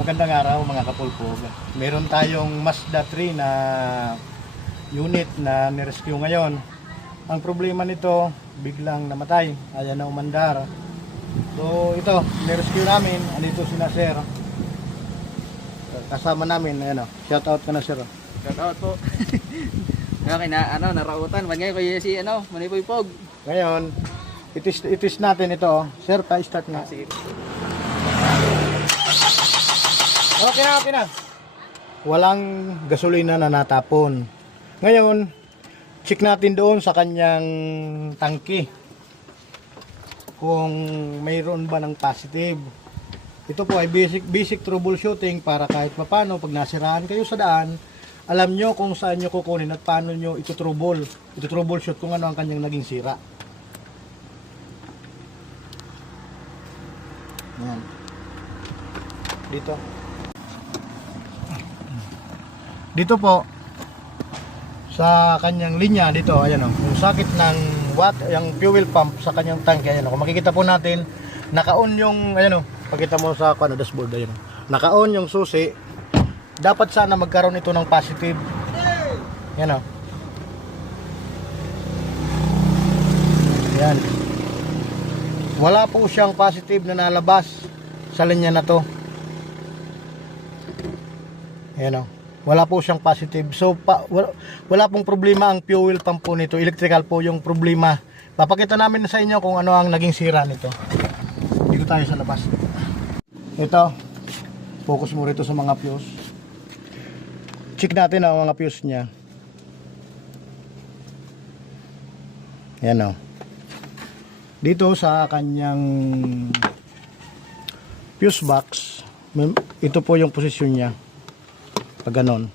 Magandang araw mga kapulpog. Meron tayong Mazda 3 na unit na nirescue ngayon. Ang problema nito, biglang namatay. Ayan na umandar. So ito, nirescue namin. Andito si Sir. Kasama namin, ayan o. Shout out ka na sir. Shout out po. okay na, ano, narautan. Man ngayon kayo si, ano, Manipoy Pog. Ngayon, itis, itis natin ito. Sir, pa-start nga. Sige. Okay na, okay na. Walang gasolina na natapon. Ngayon, check natin doon sa kanyang tangke. Kung mayroon ba ng positive. Ito po ay basic basic troubleshooting para kahit papano pag nasiraan kayo sa daan, alam nyo kung saan nyo kukunin at paano nyo ito trouble, ito troubleshoot kung ano ang kanyang naging sira. Yan. Dito. Dito po sa kanyang linya dito, ayan oh, yung sakit ng watt, yung fuel pump sa kanyang tanke, ayan oh. Makikita po natin, naka-on yung ayan oh, pakita mo sa ano, dashboard ayan oh. Naka-on yung susi. Dapat sana magkaroon ito ng positive. Ayan oh. Ayan. Wala po siyang positive na nalabas sa linya na to. Ayan o. Wala po siyang positive. So, pa, wala, wala pong problema ang fuel pump po nito. Electrical po yung problema. Papakita namin sa inyo kung ano ang naging sira nito. Dito tayo sa labas. Ito. Focus mo rito sa mga fuse. Check natin ang mga fuse niya. Yan o. Dito sa kanyang fuse box, ito po yung posisyon niya. Pag ganon.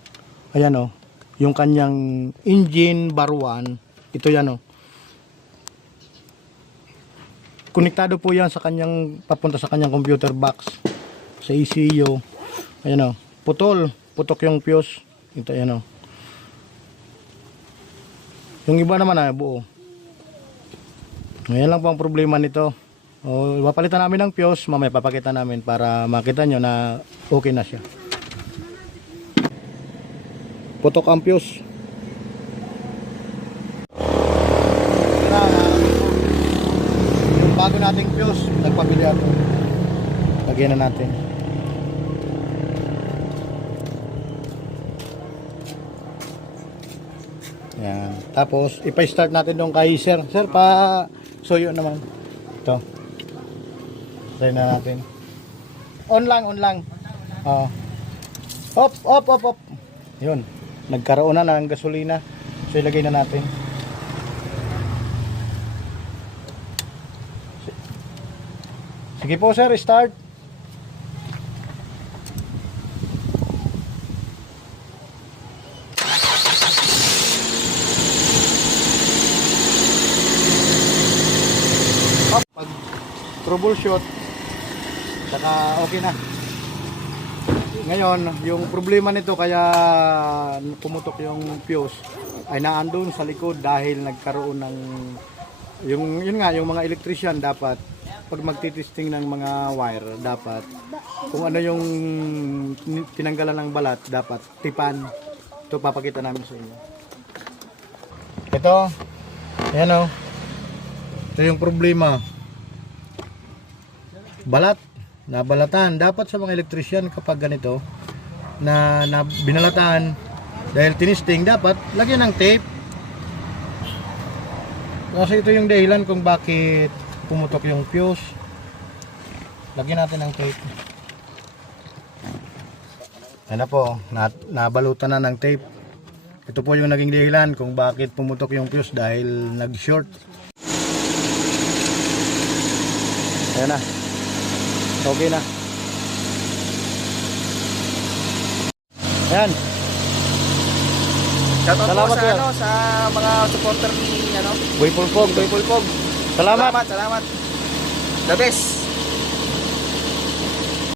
Ayan o. Yung kanyang engine bar 1, ito yan o. Konektado po yan sa kanyang, papunta sa kanyang computer box. Sa ECU. Ayan o. Putol. Putok yung fuse. Ito yan o. Yung iba naman ay buo. Ngayon lang po ang problema nito. O, papalitan namin ng fuse, mamaya papakita namin para makita nyo na okay na siya. Putok ang fuse. Yung bago nating fuse, nagpabili ako. Lagyan na natin. Yan. Tapos, ipa-start natin doon kay sir. Sir, pa suyo naman. Ito. Try na natin. On lang, on lang. Oo. Op, op, op, op. Yun. Nagkaroon na ng gasolina. So, ilagay na natin. Sige po, sir. Start. pag troubleshoot saka okay na ngayon yung problema nito kaya pumutok yung fuse ay naandun sa likod dahil nagkaroon ng yung yun nga yung mga electrician dapat pag magtitesting ng mga wire dapat kung ano yung tinanggalan ng balat dapat tipan. Ito papakita namin sa inyo. Ito ayan o. Ito yung problema. Balat nabalatan. Dapat sa mga electrician kapag ganito na, na binalatan dahil tinisting dapat lagyan ng tape. Kasi ito yung dahilan kung bakit pumutok yung fuse. Lagyan natin ng tape. Ano po na, nabalutan na ng tape. Ito po yung naging dahilan kung bakit pumutok yung fuse dahil nag short ayan na Okay na. Ayan. Shout out Salamat, po sa, sir. ano, sa mga supporter ni, ano, Boy Pulpog. Boy Pulpog. Salamat. Salamat, salamat. The best.